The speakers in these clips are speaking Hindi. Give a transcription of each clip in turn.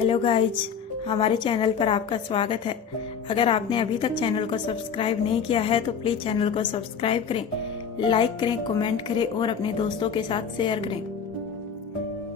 हेलो गाइज, हमारे चैनल पर आपका स्वागत है। अगर आपने अभी तक चैनल को सब्सक्राइब नहीं किया है तो प्लीज चैनल को सब्सक्राइब करें, लाइक करें, कमेंट करें और अपने दोस्तों के साथ शेयर करें।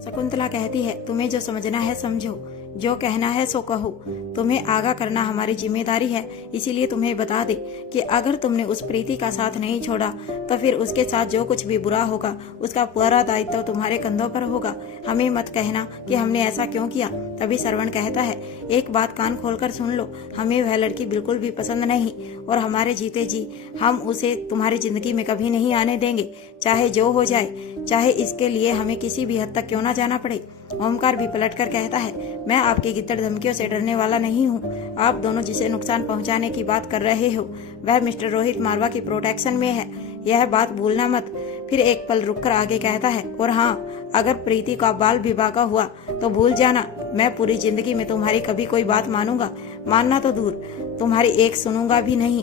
शकुंतला कहती है, तुम्हें जो समझना है समझो, जो कहना है सो कहो। तुम्हें आगाह करना हमारी जिम्मेदारी है, इसीलिए तुम्हें बता दे कि अगर तुमने उस प्रीति का साथ नहीं छोड़ा तो फिर उसके साथ जो कुछ भी बुरा होगा उसका पूरा दायित्व तुम्हारे कंधों पर होगा। हमें मत कहना कि हमने ऐसा क्यों किया। तभी श्रवण कहता है, एक बात कान खोलकर सुन लो, हमें वह लड़की बिल्कुल भी पसंद नहीं और हमारे जीते जी हम उसे तुम्हारी जिंदगी में कभी नहीं आने देंगे, चाहे जो हो जाए, चाहे इसके लिए हमें किसी भी हद तक क्यों ना जाना पड़े। ओमकार भी पलटकर कहता है, मैं आपकी गिद्दड़ धमकियों से डरने वाला नहीं हूँ। आप दोनों जिसे नुकसान पहुँचाने की बात कर रहे हो वह मिस्टर रोहित मारवा की प्रोटेक्शन में है, यह बात भूलना मत। फिर एक पल रुककर आगे कहता है, और हाँ, अगर प्रीति का बाल विवाह का हुआ तो भूल जाना, मैं पूरी जिंदगी में तुम्हारी कभी कोई बात मानूंगा, मानना तो दूर तुम्हारी एक सुनूंगा भी नहीं।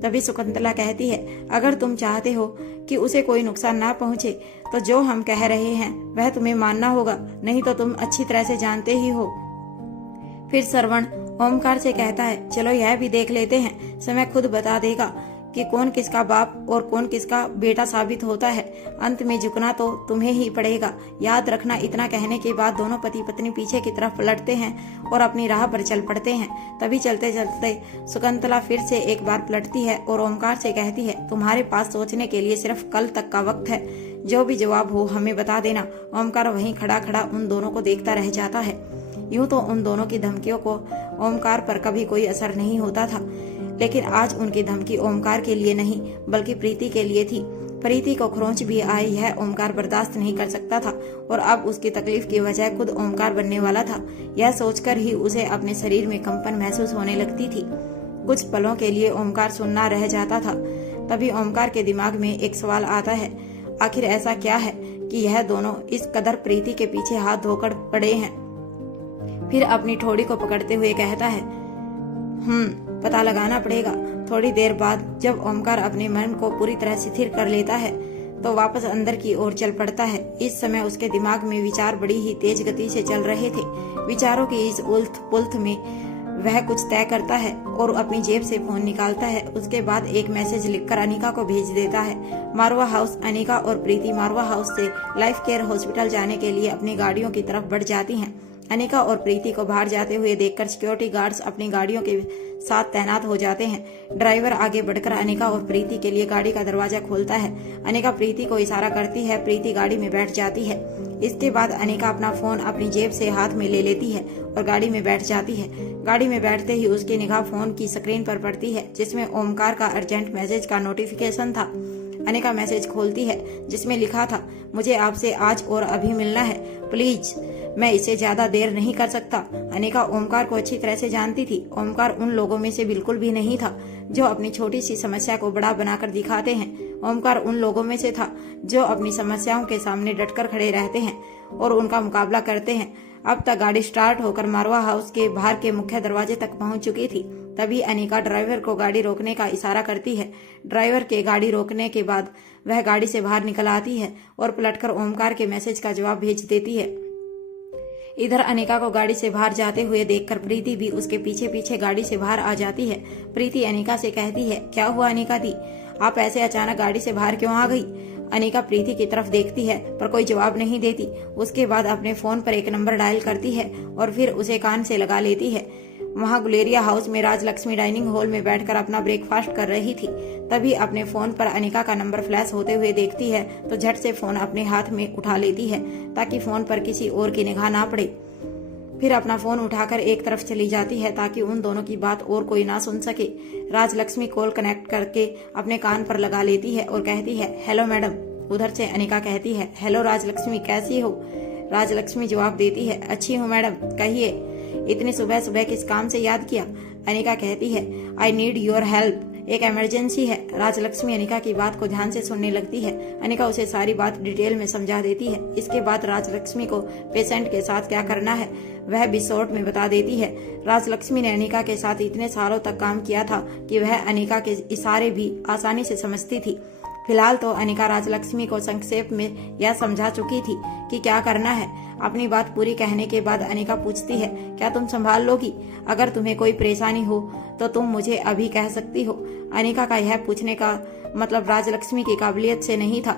तभी शकुंतला कहती है, अगर तुम चाहते हो कि उसे कोई नुकसान ना पहुंचे तो जो हम कह रहे हैं वह तुम्हें मानना होगा, नहीं तो तुम अच्छी तरह से जानते ही हो। फिर श्रवण ओमकार से कहता है, चलो यह भी देख लेते हैं, समय खुद बता देगा कि कौन किसका बाप और कौन किसका बेटा साबित होता है। अंत में झुकना तो तुम्हें ही पड़ेगा, याद रखना। इतना कहने के बाद दोनों पति पत्नी पीछे की तरफ पलटते हैं और अपनी राह पर चल पड़ते हैं। तभी चलते चलते शकुंतला फिर से एक बार पलटती है और ओमकार से कहती है, तुम्हारे पास सोचने के लिए सिर्फ कल तक का वक्त है, जो भी जवाब हो हमें बता देना। ओमकार वहीं खड़ा खड़ा उन दोनों को देखता रह जाता है। यूं तो उन दोनों की धमकियों को ओमकार पर कभी कोई असर नहीं होता था, लेकिन आज उनकी धमकी ओमकार के लिए नहीं बल्कि प्रीति के लिए थी। प्रीति को खरोंच भी आई है, ओमकार बर्दाश्त नहीं कर सकता था और अब उसकी तकलीफ की वजह खुद ओमकार बनने वाला था। यह सोचकर ही उसे अपने शरीर में कंपन महसूस होने लगती थी। कुछ पलों के लिए ओमकार सुनना रह जाता था। तभी ओमकार के दिमाग में एक सवाल आता है, आखिर ऐसा क्या है कि यह दोनों इस कदर प्रीति के पीछे हाथ धोकर पड़े हैं। फिर अपनी ठोड़ी को पकड़ते हुए कहता है, पता लगाना पड़ेगा। थोड़ी देर बाद जब ओमकार अपने मन को पूरी तरह स्थिर कर लेता है तो वापस अंदर की ओर चल पड़ता है। इस समय उसके दिमाग में विचार बड़ी ही तेज गति से चल रहे थे। विचारों की इस उलथ पुलथ में वह कुछ तय करता है और अपनी जेब से फोन निकालता है। उसके बाद एक मैसेज लिखकर अनिका को भेज देता है। मारवा हाउस। अनिका और प्रीति मारवा हाउस से लाइफ केयर हॉस्पिटल जाने के लिए अपनी गाड़ियों की तरफ बढ़ जाती हैं। अनिका और प्रीति को बाहर जाते हुए देखकर सिक्योरिटी गार्ड्स अपनी गाड़ियों के साथ तैनात हो जाते हैं। ड्राइवर आगे बढ़कर अनिका और प्रीति के लिए गाड़ी का दरवाजा खोलता है। अनिका प्रीति को इशारा करती है, प्रीति गाड़ी में बैठ जाती है। इसके बाद अनिका अपना फोन अपनी जेब से हाथ में ले लेती है और गाड़ी में बैठ जाती है। गाड़ी में बैठते ही उसकी निगाह फोन की स्क्रीन पर पड़ती है जिसमें ओमकार का अर्जेंट मैसेज का नोटिफिकेशन था। अनिका मैसेज खोलती है जिसमें लिखा था, मुझे आपसे आज और अभी मिलना है, प्लीज, मैं इसे ज्यादा देर नहीं कर सकता। अनिका ओमकार को अच्छी तरह से जानती थी। ओमकार उन लोगों में से बिल्कुल भी नहीं था जो अपनी छोटी सी समस्या को बड़ा बनाकर दिखाते हैं। ओमकार उन लोगों में से था जो अपनी समस्याओं के सामने डटकर खड़े रहते हैं और उनका मुकाबला करते हैं। अब तक गाड़ी स्टार्ट होकर मारवा हाउस के बाहर के मुख्य दरवाजे तक पहुंच चुकी थी। तभी अनिका ड्राइवर को गाड़ी रोकने का इशारा करती है। ड्राइवर के गाड़ी रोकने के बाद वह गाड़ी से बाहर निकल आती है और पलटकर ओमकार के मैसेज का जवाब भेज देती है। इधर अनिका को गाड़ी से बाहर जाते हुए देखकर प्रीति भी उसके पीछे पीछे गाड़ी से बाहर आ जाती है। प्रीति अनिका से कहती है, क्या हुआ अनिका दी, आप ऐसे अचानक गाड़ी से बाहर क्यों आ गई। अनिका प्रीति की तरफ देखती है पर कोई जवाब नहीं देती। उसके बाद अपने फोन पर एक नंबर डायल करती है और फिर उसे कान से लगा लेती है। वहां गुलेरिया हाउस में राजलक्ष्मी डाइनिंग हॉल में बैठकर अपना ब्रेकफास्ट कर रही थी। तभी अपने फोन पर अनिका का नंबर फ्लैश होते हुए देखती है तो झट से फोन अपने हाथ में उठा लेती है ताकि फोन पर किसी और की निगाह ना पड़े। फिर अपना फोन उठाकर एक तरफ चली जाती है ताकि उन दोनों की बात और कोई ना सुन सके। राजलक्ष्मी कॉल कनेक्ट करके अपने कान पर लगा लेती है और कहती है, हेलो मैडम। उधर से अनिका कहती है, हेलो राजलक्ष्मी, कैसी हो। राजलक्ष्मी जवाब देती है, अच्छी हूँ मैडम, कहिए, इतनी सुबह सुबह किस काम से याद किया। अनिका कहती है, आई नीड योर हेल्प, एक इमरजेंसी है। राजलक्ष्मी अनिका की बात को ध्यान से सुनने लगती है। अनिका उसे सारी बात डिटेल में समझा देती है। इसके बाद राजलक्ष्मी को पेशेंट के साथ क्या करना है वह भी शॉर्ट में बता देती है। राजलक्ष्मी ने अनिका के साथ इतने सालों तक काम किया था कि वह अनिका के इशारे भी आसानी से समझती थी। फिलहाल तो अनिका राजलक्ष्मी को संक्षेप में यह समझा चुकी थी कि क्या करना है। अपनी बात पूरी कहने के बाद अनिका पूछती है, क्या तुम संभाल लोगी? अगर तुम्हें कोई परेशानी हो तो तुम मुझे अभी कह सकती हो। अनिका का यह पूछने का मतलब राजलक्ष्मी की काबिलियत से नहीं था,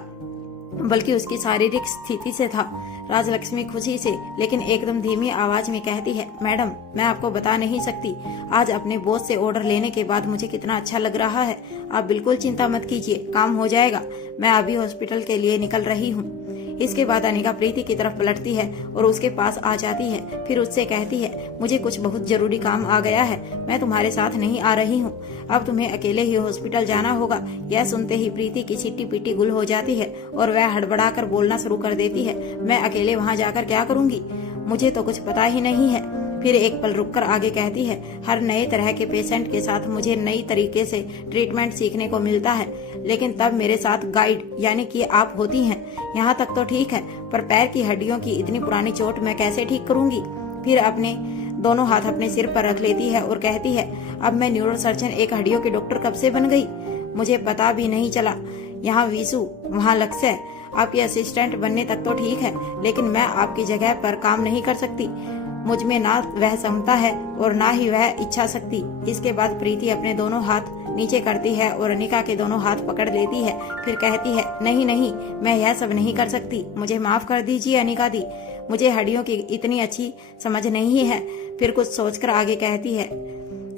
बल्कि उसकी शारीरिक स्थिति से था। राजलक्ष्मी खुशी से लेकिन एकदम धीमी आवाज में कहती है, मैडम मैं आपको बता नहीं सकती, आज अपने बॉस से ऑर्डर लेने के बाद मुझे कितना अच्छा लग रहा है। आप बिल्कुल चिंता मत कीजिए, काम हो जाएगा। मैं अभी हॉस्पिटल के लिए निकल रही हूँ। इसके बाद अनिका प्रीति की तरफ पलटती है और उसके पास आ जाती है। फिर उससे कहती है, मुझे कुछ बहुत जरूरी काम आ गया है, मैं तुम्हारे साथ नहीं आ रही हूँ। अब तुम्हें अकेले ही हॉस्पिटल जाना होगा। यह सुनते ही प्रीति की चिट्टी पीटी गुल हो जाती है और वह हड़बड़ा कर बोलना शुरू कर देती है, मैं अकेले वहाँ जाकर क्या करूँगी? मुझे तो कुछ पता ही नहीं है। फिर एक पल रुककर आगे कहती है, हर नए तरह के पेशेंट के साथ मुझे नई तरीके से ट्रीटमेंट सीखने को मिलता है, लेकिन तब मेरे साथ गाइड यानी कि आप होती हैं। यहाँ तक तो ठीक है, पर पैर की हड्डियों की इतनी पुरानी चोट मैं कैसे ठीक करूंगी? फिर अपने दोनों हाथ अपने सिर पर रख लेती है और कहती है, अब मैं न्यूरो सर्जन एक हड्डियों की डॉक्टर कब से बन गई, मुझे पता भी नहीं चला। यहाँ वीसु, वहाँ लक्ष्य, आपकी असिस्टेंट बनने तक तो ठीक है, लेकिन मैं आपकी जगह पर काम नहीं कर सकती। मुझ में ना वह क्षमता है और ना ही वह इच्छा शक्ति। इसके बाद प्रीति अपने दोनों हाथ नीचे करती है और अनिका के दोनों हाथ पकड़ लेती है। फिर कहती है, नहीं नहीं, मैं यह सब नहीं कर सकती, मुझे माफ कर दीजिए अनिका दी, मुझे हड्डियों की इतनी अच्छी समझ नहीं है। फिर कुछ सोचकर आगे कहती है,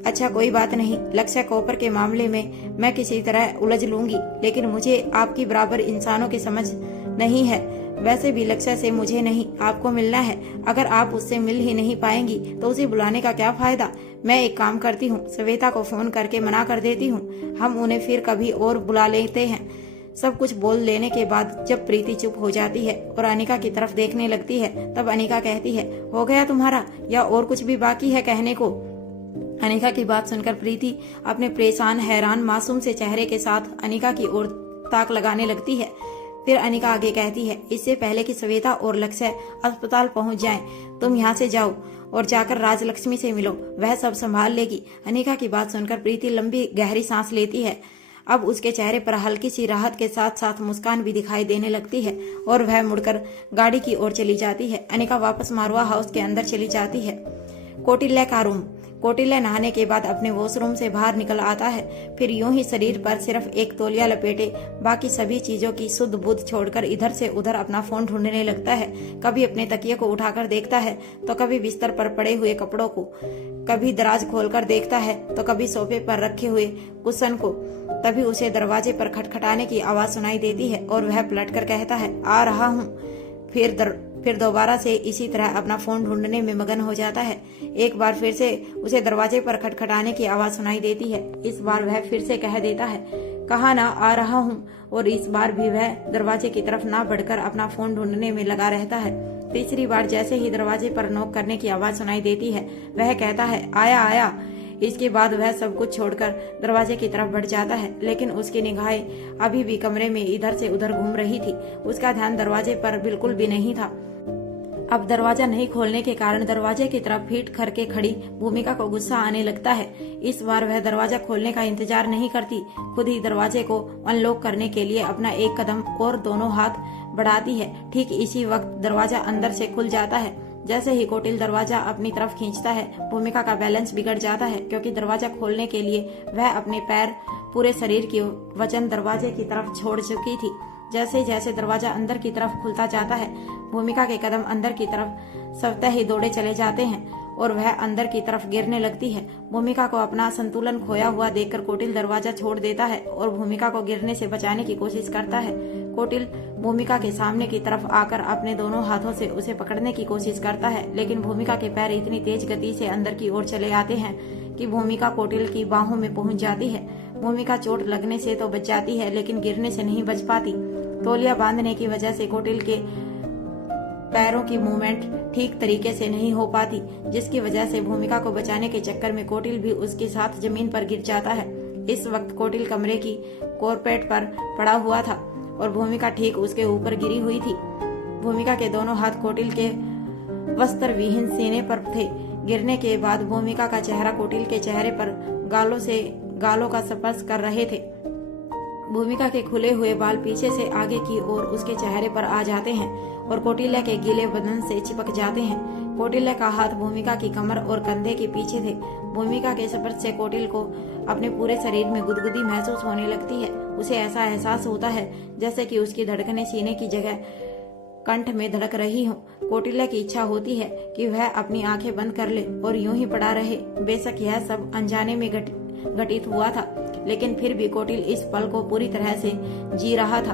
अच्छा कोई बात नहीं, लक्ष्य कॉपर के मामले में मैं किसी तरह उलझ लूंगी, लेकिन मुझे आपकी बराबर इंसानों की समझ नहीं है। वैसे भी लक्ष्य से मुझे नहीं, आपको मिलना है। अगर आप उससे मिल ही नहीं पाएंगी तो उसे बुलाने का क्या फायदा? मैं एक काम करती हूँ, श्वेता को फोन करके मना कर देती हूँ, हम उन्हें फिर कभी और बुला लेते हैं। सब कुछ बोल लेने के बाद जब प्रीति चुप हो जाती है और अनिका की तरफ देखने लगती है, तब अनिका कहती है, हो गया तुम्हारा या और कुछ भी बाकी है कहने को? अनिका की बात सुनकर प्रीति अपने परेशान हैरान मासूम से चेहरे के साथ अनिका की ओर ताक लगाने लगती है। फिर अनिका आगे कहती है, इससे पहले कि श्वेता और लक्ष्य अस्पताल पहुंच जाएं, तुम यहाँ से जाओ और जाकर राजलक्ष्मी से मिलो, वह सब संभाल लेगी। अनिका की बात सुनकर प्रीति लंबी गहरी सांस लेती है। अब उसके चेहरे पर हल्की सी राहत के साथ साथ मुस्कान भी दिखाई देने लगती है और वह मुड़कर गाड़ी की ओर चली जाती है। अनिका वापस मारवा हाउस के अंदर चली जाती है। कौटिल्य का रूम। कौटिल्य नहाने के बाद अपने वॉशरूम से बाहर निकल आता है। फिर यूं ही शरीर पर सिर्फ एक तौलिया लपेटे बाकी सभी चीजों की सुध बुध छोड़कर इधर से उधर अपना फोन ढूंढने लगता है। कभी अपने तकिए को उठाकर देखता है तो कभी बिस्तर पर पड़े हुए कपड़ों को, कभी दराज खोलकर देखता है तो कभी सोफे पर रखे हुए कुशन को। तभी उसे दरवाजे पर खटखटाने की आवाज सुनाई देती है और वह पलटकर कहता है, आ रहा हूँ। फिर दोबारा से इसी तरह अपना फोन ढूंढने में मगन हो जाता है। एक बार फिर से उसे दरवाजे पर खटखटाने की आवाज सुनाई देती है। इस बार वह फिर से कह देता है, कहा ना आ रहा हूँ, और इस बार भी वह दरवाजे की तरफ ना बढ़कर अपना फोन ढूंढने में लगा रहता है। तीसरी बार जैसे ही दरवाजे पर नॉक करने की आवाज सुनाई देती है, वह कहता है, आया आया। इसके बाद वह सब कुछ छोड़कर दरवाजे की तरफ बढ़ जाता है, लेकिन उसकी निगाहें अभी भी कमरे में इधर से उधर घूम रही थी। उसका ध्यान दरवाजे पर बिल्कुल भी नहीं था। अब दरवाजा नहीं खोलने के कारण दरवाजे की तरफ पीठ करके खड़ी भूमिका को गुस्सा आने लगता है। इस बार वह दरवाजा खोलने का इंतजार नहीं करती, खुद ही दरवाजे को अनलॉक करने के लिए अपना एक कदम और दोनों हाथ बढ़ाती है। ठीक इसी वक्त दरवाजा अंदर से खुल जाता है। जैसे ही कौटिल दरवाजा अपनी तरफ खींचता है, भूमिका का बैलेंस बिगड़ जाता है, क्योंकि दरवाजा खोलने के लिए वह अपने पैर पूरे शरीर की वजन दरवाजे की तरफ छोड़ चुकी थी। जैसे जैसे दरवाजा अंदर की तरफ खुलता जाता है, भूमिका के कदम अंदर की तरफ स्वतः ही दौड़े चले जाते हैं और वह अंदर की तरफ गिरने लगती है। भूमिका को अपना संतुलन खोया हुआ देखकर कौटिल दरवाजा छोड़ देता है और भूमिका को गिरने से बचाने की कोशिश करता है। कौटिल भूमिका के सामने की तरफ आकर अपने दोनों हाथों से उसे पकड़ने की कोशिश करता है, लेकिन भूमिका के पैर इतनी तेज गति से अंदर की ओर चले आते हैं कि भूमिका कौटिल की बाहों में पहुंच जाती है। भूमिका चोट लगने से तो बच जाती है, लेकिन गिरने से नहीं बच पाती। तौलिया बांधने की वजह से कौटिल के पैरों की मूवमेंट ठीक तरीके से नहीं हो पाती, जिसकी वजह से भूमिका को बचाने के चक्कर में कौटिल भी उसके साथ जमीन पर गिर जाता है। इस वक्त कौटिल कमरे की कोरपेट पर पड़ा हुआ था और भूमिका ठीक उसके ऊपर गिरी हुई थी। भूमिका के दोनों हाथ कौटिल के वस्त्र विहीन सीने पर थे। गिरने के बाद भूमिका का चेहरा कौटिल के चेहरे पर गालों का स्पर्श कर रहे थे। भूमिका के खुले हुए बाल पीछे से आगे की ओर उसके चेहरे पर आ जाते हैं और कौटिल्य के गीले बदन से चिपक जाते हैं। कौटिल्य का हाथ भूमिका की कमर और कंधे के पीछे थे। भूमिका के स्पर्श से कौटिल्य को अपने पूरे शरीर में गुदगुदी महसूस होने लगती है। उसे ऐसा एहसास होता है जैसे कि उसकी धड़कनें सीने की जगह कंठ में धड़क रही हो। कौटिल्य की इच्छा होती है कि वह अपनी आंखें बंद कर ले और यूं ही पड़ा रहे। बेशक यह सब अनजाने में घटित हुआ था, लेकिन फिर भी कौटिल्य इस पल को पूरी तरह से जी रहा था।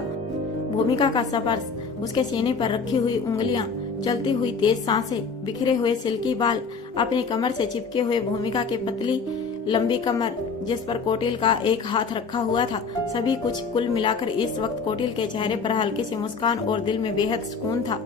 भूमिका का स्पर्श, उसके सीने पर रखी हुई उंगलियां, चलती हुई तेज सांसें, बिखरे हुए सिल्की बाल, अपनी कमर से चिपके हुए भूमिका के पतली लंबी कमर जिस पर कौटिल्य का एक हाथ रखा हुआ था, सभी कुछ कुल मिलाकर इस वक्त कौटिल्य के चेहरे पर हल्की सी मुस्कान और दिल में बेहद सुकून था।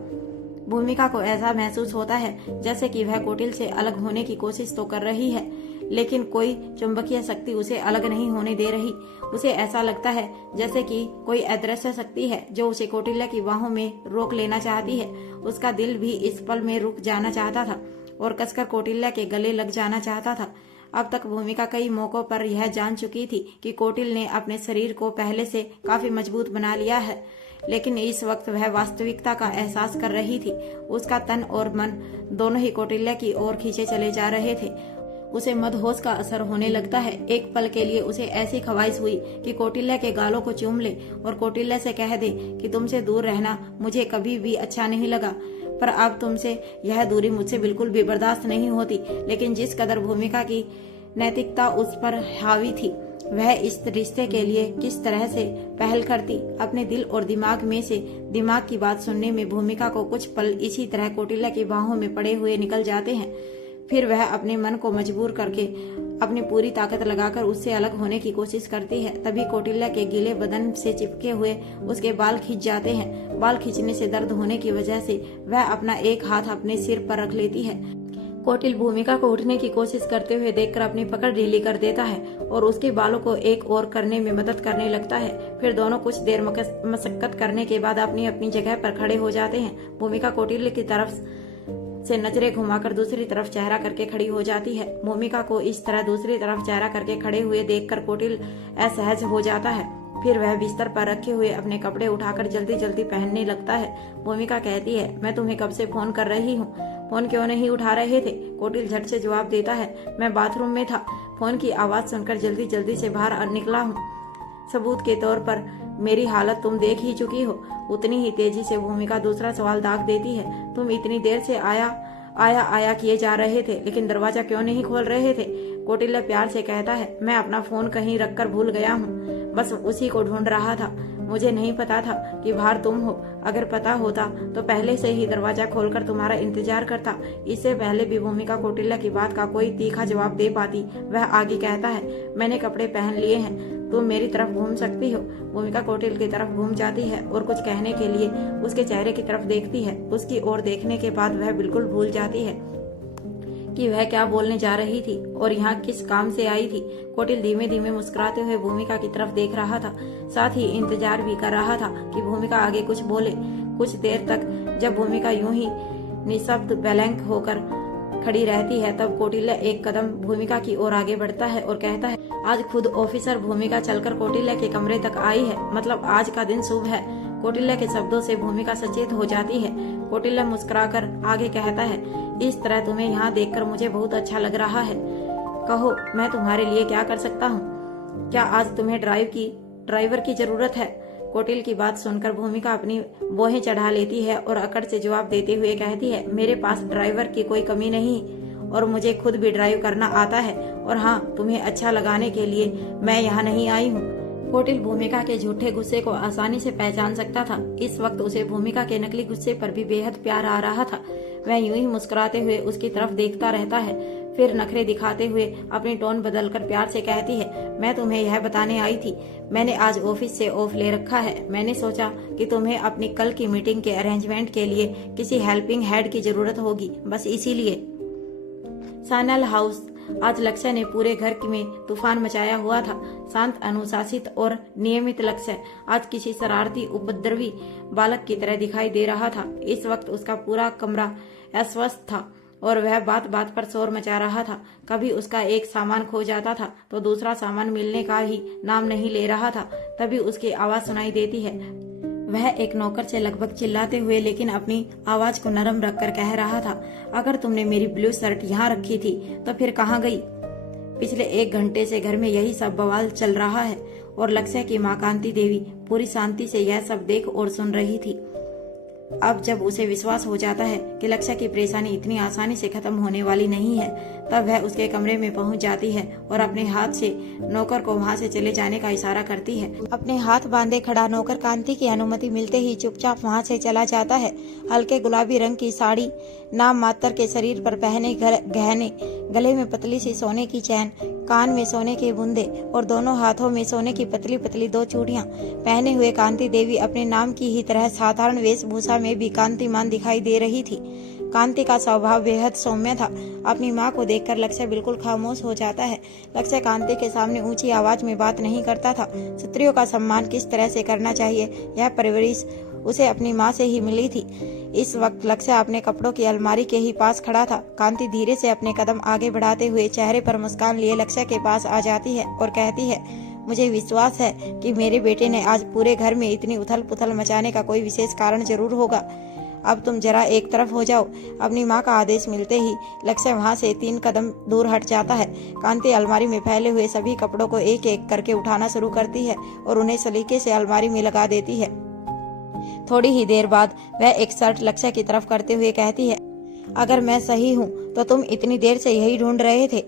भूमिका को ऐसा महसूस होता है जैसे कि वह कौटिल्य से अलग होने की कोशिश तो कर रही है, लेकिन कोई चुंबकीय शक्ति उसे अलग नहीं होने दे रही। उसे ऐसा लगता है जैसे कि कोई अदृश्य शक्ति है जो उसे कौटिल्य की बाहों में रोक लेना चाहती है। उसका दिल भी इस पल में रुक जाना चाहता था और कसकर कौटिल्य के गले लग जाना चाहता था। अब तक भूमिका कई मौकों पर यह जान चुकी थी कि कौटिल्य ने अपने शरीर को पहले से काफी मजबूत बना लिया है, लेकिन इस वक्त वह वास्तविकता का एहसास कर रही थी। उसका तन और मन दोनों ही कौटिल्य की ओर खींचे चले जा रहे थे। उसे मदहोश का असर होने लगता है। एक पल के लिए उसे ऐसी ख्वाहिश हुई कि कौटिल्य के गालों को चूम ले और कौटिल्य से कह दे कि तुमसे दूर रहना मुझे कभी भी अच्छा नहीं लगा, पर अब तुमसे यह दूरी मुझसे बिल्कुल भी बर्दाश्त नहीं होती। लेकिन जिस कदर भूमिका की नैतिकता उस पर हावी थी, वह इस रिश्ते के लिए किस तरह से पहल करती। अपने दिल और दिमाग में से दिमाग की बात सुनने में भूमिका को कुछ पल इसी तरह कौटिल्य की बाहों में पड़े हुए निकल जाते हैं। फिर वह अपने मन को मजबूर करके अपनी पूरी ताकत लगाकर उससे अलग होने की कोशिश करती है। तभी कौटिल्य के गीले बदन से चिपके हुए उसके बाल खींच जाते हैं। बाल खींचने से दर्द होने की वजह से वह अपना एक हाथ अपने सिर पर रख लेती है। कौटिल्य भूमिका को उठने की कोशिश करते हुए देखकर अपनी पकड़ ढीली कर देता है और उसके बालों को एक और करने में मदद करने लगता है। फिर दोनों कुछ देर मशक्कत करने के बाद अपनी अपनी जगह पर खड़े हो जाते हैं। भूमिका कौटिल्य की तरफ से नजरें घुमाकर दूसरी तरफ चेहरा करके खड़ी हो जाती है। भूमिका को इस तरह दूसरी तरफ चेहरा करके खड़े हुए देखकर कौटिल्य असहज हो जाता है। फिर वह बिस्तर पर रखे हुए अपने कपड़े उठाकर जल्दी जल्दी पहनने लगता है। भूमिका कहती है, मैं तुम्हें कब से फोन कर रही हूँ, फोन क्यों नहीं उठा रहे थे? कौटिल्य झट से जवाब देता है, मैं बाथरूम में था। फोन की आवाज सुनकर जल्दी जल्दी से बाहर निकला हूँ। सबूत के तौर पर मेरी हालत तुम देख ही चुकी हो। उतनी ही तेजी से भूमिका दूसरा सवाल दाग देती है, तुम इतनी देर से आया किए जा रहे थे, लेकिन दरवाजा क्यों नहीं खोल रहे थे? कौटिल्य प्यार से कहता है, मैं अपना फोन कहीं रखकर भूल गया हूँ, बस उसी को ढूंढ रहा था। मुझे नहीं पता था कि बाहर तुम हो। अगर पता होता तो पहले से ही दरवाजा खोलकर तुम्हारा इंतजार करता। इससे पहले भी भूमिका कौटिल्य की बात का कोई तीखा जवाब दे पाती, वह आगे कहता है, मैंने कपड़े पहन लिए हैं, तुम मेरी तरफ घूम सकती हो। भूमिका कौटिल्य की तरफ घूम जाती है और कुछ कहने के लिए उसके चेहरे की तरफ देखती है। उसकी ओर देखने के बाद वह बिल्कुल भूल जाती है कि वह क्या बोलने जा रही थी और यहाँ किस काम से आई थी। कौटिल्य धीमे धीमे मुस्कुराते हुए भूमिका की तरफ देख रहा था, साथ ही इंतजार भी कर रहा था कि भूमिका आगे कुछ बोले। कुछ देर तक जब भूमिका यूं ही निशब्द ब्लैंक होकर खड़ी रहती है, तब कौटिल्य एक कदम भूमिका की ओर आगे बढ़ता है और कहता है, आज खुद ऑफिसर भूमिका चलकर कौटिल्य के कमरे तक आई है, मतलब आज का दिन शुभ है। कौटिल्य के शब्दों से भूमिका सचेत हो जाती है। कौटिल्य मुस्कुराकर आगे कहता है, इस तरह तुम्हें यहाँ देखकर मुझे बहुत अच्छा लग रहा है। कहो, मैं तुम्हारे लिए क्या कर सकता हूँ? क्या आज तुम्हें ड्राइवर की जरूरत है? कौटिल्य की बात सुनकर भूमिका अपनी बोहें चढ़ा लेती है और अकड़ से जवाब देते हुए कहती है, मेरे पास ड्राइवर की कोई कमी नहीं और मुझे खुद भी ड्राइव करना आता है, और हाँ, तुम्हें अच्छा लगाने के लिए मैं यहाँ नहीं आई हूँ। कौटिल्य भूमिका के झूठे गुस्से को आसानी से पहचान सकता था। इस वक्त उसे भूमिका के नकली गुस्से पर भी बेहद प्यार आ रहा था। वह यूं ही मुस्कुराते हुए उसकी तरफ देखता रहता है, फिर नखरे दिखाते हुए अपनी टोन बदलकर प्यार से कहती है, मैं तुम्हें यह बताने आई थी, मैंने आज ऑफिस से ऑफ ले रखा है। मैंने सोचा कि तुम्हें अपनी कल की मीटिंग के अरेंजमेंट के लिए किसी हेल्पिंग हैंड की जरूरत होगी, बस इसीलिए। सानल हाउस। आज लक्ष्य ने पूरे घर में तूफान मचाया हुआ था। शांत, अनुशासित और नियमित लक्ष्य आज किसी शरारती उपद्रवी बालक की तरह दिखाई दे रहा था। इस वक्त उसका पूरा कमरा अस्वस्थ था और वह बात बात पर शोर मचा रहा था। कभी उसका एक सामान खो जाता था तो दूसरा सामान मिलने का ही नाम नहीं ले रहा था। तभी उसकी आवाज सुनाई देती है। वह एक नौकर से लगभग चिल्लाते हुए लेकिन अपनी आवाज को नरम रखकर कह रहा था, अगर तुमने मेरी ब्लू शर्ट यहाँ रखी थी तो फिर कहाँ गई? पिछले 1 घंटे से घर में यही सब बवाल चल रहा है। और लक्ष्य की माँ कांति देवी पूरी शांति से यह सब देख और सुन रही थी। अब जब उसे विश्वास हो जाता है कि लक्ष्य की परेशानी इतनी आसानी से खत्म होने वाली नहीं है, तब वह उसके कमरे में पहुंच जाती है और अपने हाथ से नौकर को वहां से चले जाने का इशारा करती है। अपने हाथ बांधे खड़ा नौकर कांति की अनुमति मिलते ही चुपचाप वहां से चला जाता है। हल्के गुलाबी रंग की साड़ी, नाम मात्र के शरीर पर पहने गहने, गले में पतली सी सोने की चैन, कान में सोने के बूंदे और दोनों हाथों में सोने की पतली पतली 2 चूड़ियां पहने हुए कांति देवी अपने नाम की ही तरह साधारण वेशभूषा में भी कांतिमान दिखाई दे रही थी। कांति का स्वभाव बेहद सौम्य था। अपनी माँ को देखकर लक्ष्य बिल्कुल खामोश हो जाता है। लक्ष्य कांति के सामने ऊंची आवाज में बात नहीं करता था। स्त्रियों का सम्मान किस तरह से करना चाहिए, यह परवरिश उसे अपनी माँ से ही मिली थी। इस वक्त लक्ष्य अपने कपड़ों की अलमारी के ही पास खड़ा था। कांति धीरे से अपने कदम आगे बढ़ाते हुए चेहरे पर मुस्कान लिए लक्ष्य के पास आ जाती है और कहती है, मुझे विश्वास है कि मेरे बेटे ने आज पूरे घर में इतनी उथल पुथल मचाने का कोई विशेष कारण जरूर होगा। अब तुम जरा एक तरफ हो जाओ। अपनी माँ का आदेश मिलते ही लक्ष्य वहाँ से 3 कदम दूर हट जाता है। कांति अलमारी में फैले हुए सभी कपड़ों को एक एक करके उठाना शुरू करती है और उन्हें सलीके से अलमारी में लगा देती है। थोड़ी ही देर बाद वह एक शर्ट लक्ष्य की तरफ करते हुए कहती है, अगर मैं सही हूँ तो तुम इतनी देर से यही ढूंढ रहे थे।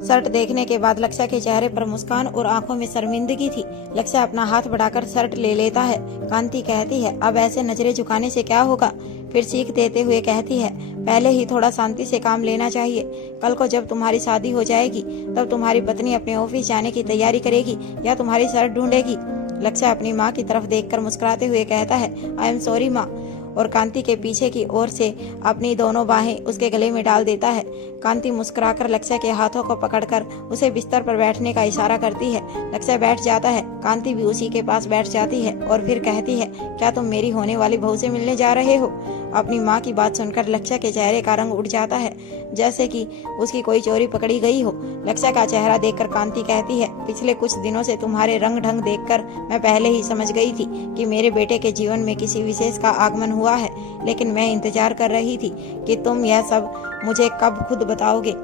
शर्ट देखने के बाद लक्ष्य के चेहरे पर मुस्कान और आंखों में शर्मिंदगी थी। लक्ष्य अपना हाथ बढ़ाकर शर्ट ले लेता है। कांति कहती है, अब ऐसे नजरें झुकाने से क्या होगा? फिर सीख देते हुए कहती है, पहले ही थोड़ा शांति से काम लेना चाहिए। कल को जब तुम्हारी शादी हो जाएगी तब तुम्हारी पत्नी अपने ऑफिस जाने की तैयारी करेगी या तुम्हारी शर्ट ढूंढेगी। लक्ष्य अपनी माँ की तरफ देखकर मुस्कुराते हुए कहता है, आई एम सॉरी माँ, और कांति के पीछे की ओर से अपनी दोनों बाहें उसके गले में डाल देता है। कांति मुस्कुराकर लक्ष्य के हाथों को पकड़कर उसे बिस्तर पर बैठने का इशारा करती है। लक्ष्य बैठ जाता है। कांति भी उसी के पास बैठ जाती है और फिर कहती है, क्या तुम मेरी होने वाली बहू से मिलने जा रहे हो? अपनी माँ की बात सुनकर लक्ष्य के चेहरे का रंग उड़ जाता है, जैसे कि उसकी कोई चोरी पकड़ी गई हो। लक्ष्य का चेहरा देखकर कांति कहती है, पिछले कुछ दिनों से तुम्हारे रंग ढंग देखकर मैं पहले ही समझ गई थी कि मेरे बेटे के जीवन में किसी विशेष का आगमन हुआ है, लेकिन मैं इंतजार कर रही थी कि तुम यह सब मुझे कब खुद बताओगे।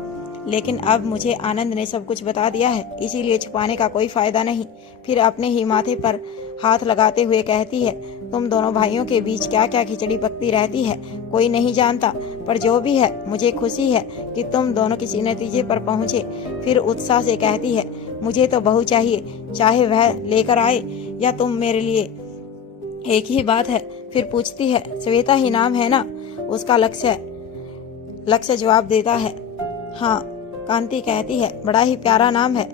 लेकिन अब मुझे आनंद ने सब कुछ बता दिया है, इसीलिए छुपाने का कोई फायदा नहीं। फिर अपने ही माथे पर हाथ लगाते हुए कहती है, तुम दोनों भाइयों के बीच क्या क्या खिचड़ी पकती रहती है कोई नहीं जानता, पर जो भी है मुझे खुशी है कि तुम दोनों किसी नतीजे पर पहुंचे। फिर उत्साह से कहती है, मुझे तो बहू चाहिए, चाहे वह लेकर आए या तुम मेरे लिए एक ही बात है। फिर पूछती है, श्वेता ही नाम है ना उसका? लक्ष्य जवाब देता है, हाँ। कांति कहती है, बड़ा ही प्यारा नाम है,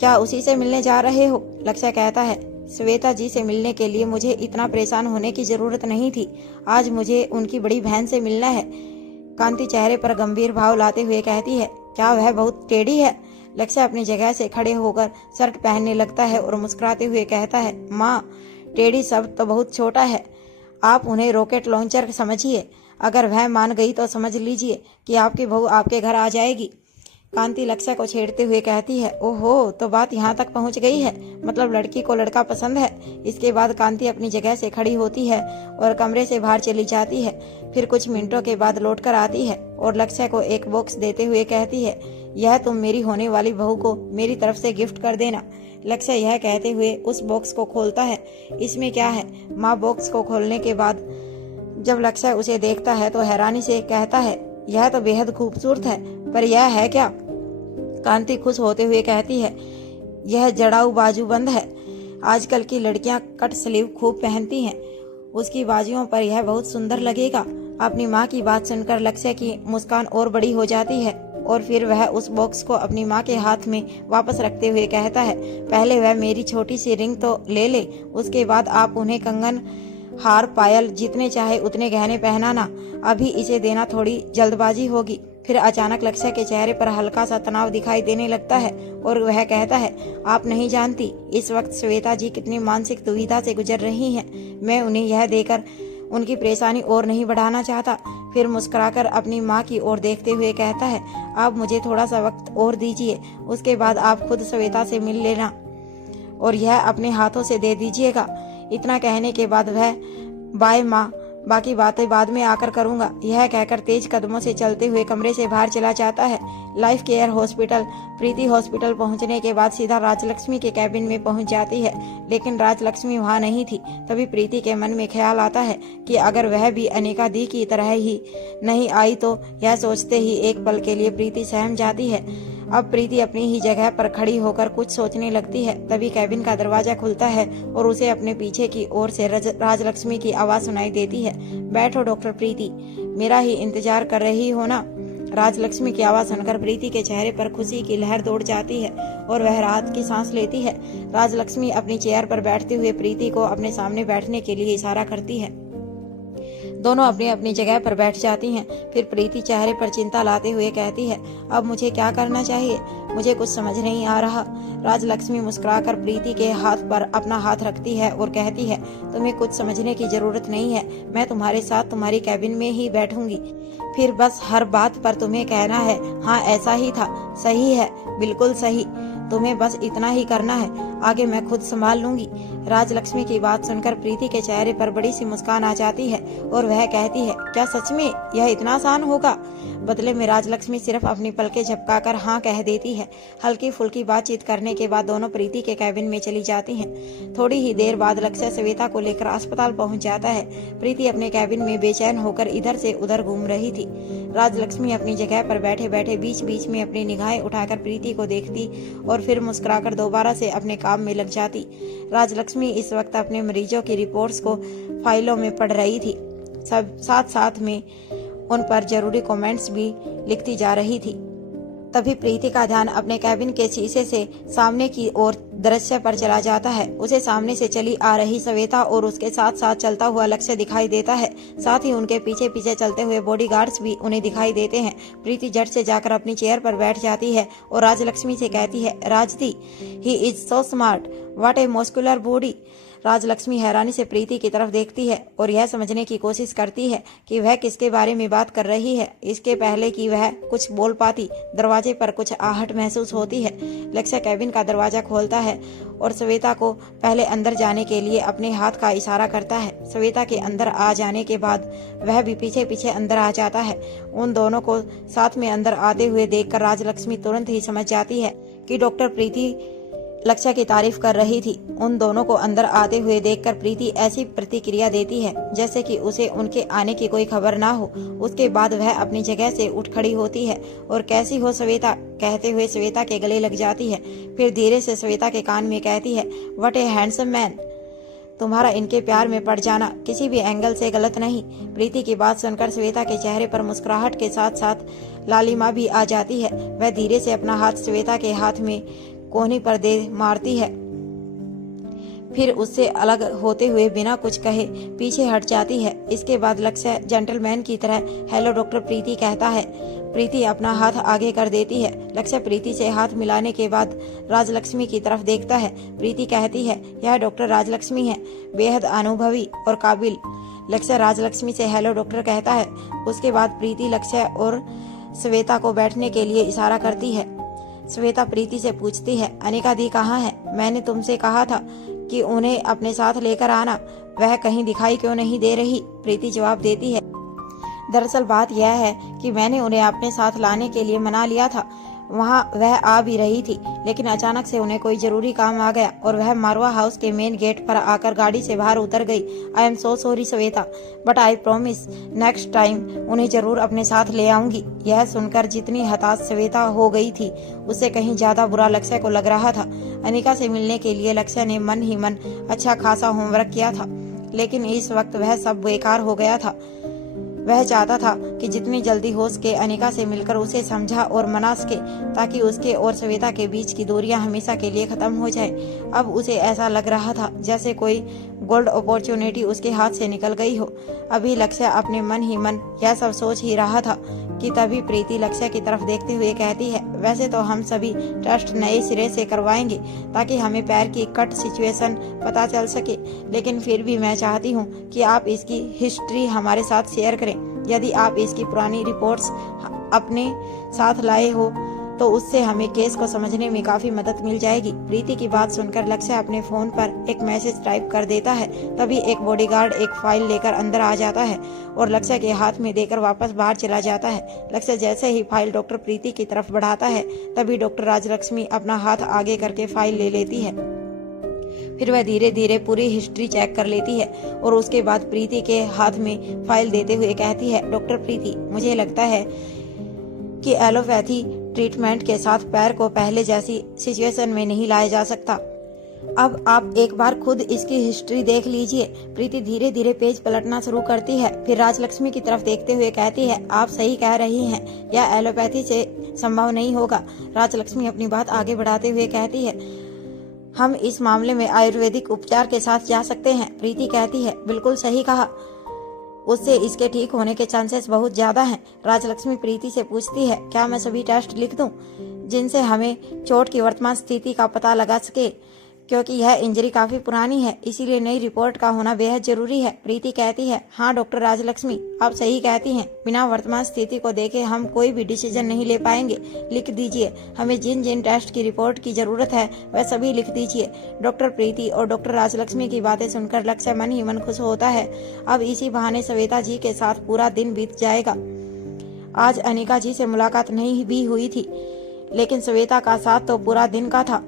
क्या उसी से मिलने जा रहे हो? लक्ष्य कहता है, श्वेता जी से मिलने के लिए मुझे इतना परेशान होने की जरूरत नहीं थी। आज मुझे उनकी बड़ी बहन से मिलना है। कांति चेहरे पर गंभीर भाव लाते हुए कहती है, क्या वह बहुत टेढ़ी है? लक्ष्य अपनी जगह से खड़े होकर शर्ट पहनने लगता है और मुस्कुराते हुए कहता है, माँ, टेढ़ी शब्द तो बहुत छोटा है, आप उन्हें रॉकेट लॉन्चर समझिए। अगर वह मान गई तो समझ लीजिए कि आपकी बहू आपके घर आ जाएगी। कांति लक्ष्य को छेड़ते हुए कहती है, ओहो, तो बात यहाँ तक पहुँच गई है, मतलब लड़की को लड़का पसंद है। इसके बाद कांति अपनी जगह से खड़ी होती है और कमरे से बाहर चली जाती है। फिर कुछ मिनटों के बाद लौटकर आती है और लक्ष्य को एक बॉक्स देते हुए कहती है, यह तुम मेरी होने वाली बहू को मेरी तरफ से गिफ्ट कर देना। लक्ष्य यह कहते हुए उस बॉक्स को खोलता है। इसमें क्या है? माँ बॉक्स को खोलने के बाद जब लक्ष्य उसे देखता है तो हैरानी से कहता है, यह तो बेहद खूबसूरत है, पर यह है क्या? कांति खुश होते हुए कहती है, यह जड़ाऊ बाजूबंद है। आजकल की लड़कियां कट स्लीव खूब पहनती हैं, उसकी बाजुओं पर यह बहुत सुंदर लगेगा। अपनी माँ की बात सुनकर लक्ष्य की मुस्कान और बड़ी हो जाती है और फिर वह उस बॉक्स को अपनी माँ के हाथ में वापस रखते हुए कहता है, पहले वह मेरी छोटी सी रिंग तो ले ले, उसके बाद आप उन्हें कंगन, हार, पायल, जितने चाहे उतने गहने पहनाना। अभी इसे देना थोड़ी जल्दबाजी होगी। फिर अचानक लक्ष्य के चेहरे पर हल्का सा तनाव दिखाई देने लगता है और वह कहता है, आप नहीं जानती इस वक्त श्वेता जी कितनी मानसिक दुविधा से गुजर रही हैं। मैं उन्हें यह देकर उनकी परेशानी और नहीं बढ़ाना चाहता। फिर मुस्कुराकर अपनी माँ की ओर देखते हुए कहता है, आप मुझे थोड़ा सा वक्त और दीजिए, उसके बाद आप खुद श्वेता से मिल लेना और यह अपने हाथों से दे दीजिएगा। इतना कहने के बाद वह, बाय माँ, बाकी बातें बाद में आकर करूंगा, यह कहकर तेज कदमों से चलते हुए कमरे से बाहर चला जाता है। Life care hospital. Preeti hospital पहुंचने के बाद सीधा राजलक्ष्मी के कैबिन में पहुंच जाती है, लेकिन राजलक्ष्मी वहां नहीं थी। तभी प्रीति के मन में ख्याल आता है कि अगर वह भी अनिका दी की तरह ही नहीं आई तो। यह सोचते ही एक पल के लिए प्रीति सहम जाती है। अब प्रीति अपनी ही जगह पर खड़ी होकर कुछ सोचने लगती है। तभी कैबिन का दरवाजा खुलता है और उसे अपने पीछे की ओर से राजलक्ष्मी की आवाज सुनाई देती है, बैठो डॉक्टर प्रीति, मेरा ही इंतजार कर रही हो ना। राजलक्ष्मी की आवाज सुनकर प्रीति के चेहरे पर खुशी की लहर दौड़ जाती है और वह राहत की सांस लेती है। राजलक्ष्मी अपनी चेयर पर बैठते हुए प्रीति को अपने सामने बैठने के लिए इशारा करती है। दोनों अपनी अपनी जगह पर बैठ जाती हैं। फिर प्रीति चेहरे पर चिंता लाते हुए कहती है, अब मुझे क्या करना चाहिए, मुझे कुछ समझ नहीं आ रहा। राजलक्ष्मी मुस्कुराकर प्रीति के हाथ पर अपना हाथ रखती है और कहती है, तुम्हें कुछ समझने की जरूरत नहीं है, मैं तुम्हारे साथ तुम्हारी कैबिन में ही बैठूंगी। फिर बस हर बात पर तुम्हें कहना है, हाँ ऐसा ही था, सही है, बिल्कुल सही, तुम्हें बस इतना ही करना है, आगे मैं खुद संभाल लूंगी। राजलक्ष्मी की बात सुनकर प्रीति के चेहरे पर बड़ी सी मुस्कान आ जाती है और वह कहती है, क्या सच में यह इतना आसान होगा। बदले में राजलक्ष्मी सिर्फ अपनी पलकें झपकाकर हाँ कह देती है। हल्की फुल्की बातचीत करने के बाद दोनों प्रीति के कैबिन में चली जाती हैं। थोड़ी ही देर बाद लक्ष्य श्वेता को लेकर अस्पताल पहुंच जाता है। प्रीति अपने कैबिन में बेचैन होकर इधर से उधर घूम रही थी। राजलक्ष्मी अपनी जगह पर बैठे बैठे बीच बीच में अपनी निगाहें उठाकर प्रीति को देखती और फिर मुस्कुराकर दोबारा से अपने काम में लग जाती। राजलक्ष्मी इस वक्त अपने मरीजों की रिपोर्ट्स को फाइलों में पढ़ रही थी, सब साथ साथ में उन पर जरूरी कमेंट्स भी लिखती जा रही थी। तभी प्रीति का ध्यान अपने कैबिन के शीशे से सामने की ओर दृश्य पर चला जाता है। उसे सामने से चली आ रही श्वेता और उसके साथ साथ चलता हुआ लक्ष्य दिखाई देता है। साथ ही उनके पीछे पीछे चलते हुए बॉडीगार्ड्स भी उन्हें दिखाई देते हैं। प्रीति झट से जाकर अपनी चेयर पर बैठ जाती है और राजलक्ष्मी से कहती है, Rajdi, he is so smart, what a muscular body. Rajlakshmi हैरानी से प्रीति की तरफ देखती है और यह समझने की कोशिश करती है कि वह किसके बारे में बात कर रही है। इसके पहले कि वह कुछ बोल पाती, दरवाजे पर कुछ आहट महसूस होती है। लक्ष्य कैबिन का दरवाजा खोलता है और श्वेता को पहले अंदर जाने के लिए अपने हाथ का इशारा करता है। श्वेता के अंदर आ जाने के बाद वह भी पीछे पीछे अंदर आ जाता है। उन दोनों को साथ में अंदर आते हुए देखकर राजलक्ष्मी तुरंत ही समझ जाती है कि डॉक्टर प्रीति लक्ष्य की तारीफ कर रही थी। उन दोनों को अंदर आते हुए देखकर प्रीति ऐसी प्रतिक्रिया देती है जैसे कि उसे उनके आने की कोई खबर ना हो। उसके बाद वह अपनी जगह से उठ खड़ी होती है और कैसी हो श्वेता कहते हुए श्वेता के गले लग जाती है। फिर धीरे से श्वेता के कान में कहती है, व्हाट ए हैंडसम मैन, तुम्हारा इनके प्यार में पड़ जाना किसी भी एंगल से गलत नहीं। प्रीति की बात सुनकर श्वेता के चेहरे पर मुस्कुराहट के साथ साथ लालिमा भी आ जाती है। वह धीरे से अपना हाथ श्वेता के हाथ में कोहनी पर दे मारती है, फिर उससे अलग होते हुए बिना कुछ कहे पीछे हट जाती है। इसके बाद लक्ष्य जेंटलमैन की तरह हेलो डॉक्टर प्रीति कहता है। प्रीति अपना हाथ आगे कर देती है। लक्ष्य प्रीति से हाथ मिलाने के बाद राजलक्ष्मी की तरफ देखता है। प्रीति कहती है, यह डॉक्टर राजलक्ष्मी है, बेहद अनुभवी और काबिल। लक्ष्य राजलक्ष्मी से हेलो डॉक्टर कहता है। उसके बाद प्रीति लक्ष्य और श्वेता को बैठने के लिए इशारा करती है। श्वेता प्रीति से पूछती है, अनिका दी कहाँ है? मैंने तुमसे कहा था कि उन्हें अपने साथ लेकर आना, वह कहीं दिखाई क्यों नहीं दे रही? प्रीति जवाब देती है, दरअसल बात यह है कि मैंने उन्हें अपने साथ लाने के लिए मना लिया था। वहाँ वह आ भी रही थी, लेकिन अचानक से उन्हें कोई जरूरी काम आ गया और वह मारवा हाउस के मेन गेट पर आकर गाड़ी से बाहर उतर गई। I am so sorry Shweta, but I promise next time उन्हें जरूर अपने साथ ले आऊंगी। यह सुनकर जितनी हताश श्वेता हो गई थी, उससे कहीं ज्यादा बुरा लक्ष्य को लग रहा था। अनिका से मिलने के लिए लक्ष्य ने मन ही मन अच्छा खासा होमवर्क किया था, लेकिन इस वक्त वह सब बेकार हो गया था। वह चाहता था कि जितनी जल्दी हो सके अनिका से मिलकर उसे समझा और मना सके, ताकि उसके और श्वेता के बीच की दूरियां हमेशा के लिए खत्म हो जाए। अब उसे ऐसा लग रहा था जैसे कोई गोल्ड अपॉर्चुनिटी उसके हाथ से निकल गई हो। अभी लक्ष्य अपने मन ही मन यह सब सोच ही रहा था कि तभी प्रीति लक्ष्य की तरफ देखते हुए कहती है, वैसे तो हम सभी टेस्ट नए सिरे से करवाएंगे ताकि हमें पैर की कट सिचुएशन पता चल सके, लेकिन फिर भी मैं चाहती हूँ कि आप इसकी हिस्ट्री हमारे साथ शेयर करें। यदि आप इसकी पुरानी रिपोर्ट्स अपने साथ लाए हो तो उससे हमें केस को समझने में काफी मदद मिल जाएगी। प्रीति की बात सुनकर लक्ष्य अपने फोन पर एक मैसेज टाइप कर देता है। तभी एक बॉडीगार्ड एक फाइल लेकर अंदर आ जाता है और लक्ष्य के हाथ में देकर वापस बाहर चला जाता है। लक्ष्य जैसे ही फाइल डॉक्टर प्रीति की तरफ बढ़ाता है तभी डॉक्टर राजलक्ष्मी अपना हाथ आगे करके फाइल ले लेती है। फिर वह धीरे धीरे पूरी हिस्ट्री चेक कर लेती है और उसके बाद प्रीति के हाथ में फाइल देते हुए कहती है, डॉक्टर प्रीति, मुझे लगता है कि एलोपैथी ट्रीटमेंट के साथ पैर को पहले जैसी सिचुएशन में नहीं लाया जा सकता। अब आप एक बार खुद इसकी हिस्ट्री देख लीजिए। प्रीति धीरे धीरे पेज पलटना शुरू करती है, फिर राजलक्ष्मी की तरफ देखते हुए कहती है, आप सही कह रही हैं, यह एलोपैथी से संभव नहीं होगा। राजलक्ष्मी अपनी बात आगे बढ़ाते हुए कहती है, हम इस मामले में आयुर्वेदिक उपचार के साथ जा सकते हैं। प्रीति कहती है, बिल्कुल सही कहा, उससे इसके ठीक होने के चांसेस बहुत ज्यादा हैं। राजलक्ष्मी प्रीति से पूछती है, क्या मैं सभी टेस्ट लिख दूं जिनसे हमें चोट की वर्तमान स्थिति का पता लगा सके, क्योंकि यह इंजरी काफी पुरानी है, इसीलिए नई रिपोर्ट का होना बेहद जरूरी है। प्रीति कहती है, हाँ डॉक्टर राजलक्ष्मी, आप सही कहती हैं, बिना वर्तमान स्थिति को देखे हम कोई भी डिसीजन नहीं ले पाएंगे। लिख दीजिए, हमें जिन जिन टेस्ट की रिपोर्ट की जरूरत है वह सभी लिख दीजिए। डॉक्टर प्रीति और डॉक्टर राजलक्ष्मी की बातें सुनकर लक्ष्य मन ही मन खुश होता है। अब इसी बहाने श्वेता जी के साथ पूरा दिन बीत जाएगा। आज अनिका जी से मुलाकात नहीं भी हुई थी, लेकिन श्वेता का साथ तो पूरा दिन का था।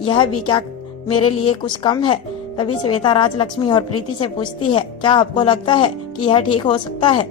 यह भी क्या मेरे लिए कुछ कम है? तभी श्वेता राजलक्ष्मी और प्रीति से पूछती है, क्या आपको लगता है कि यह ठीक हो सकता है?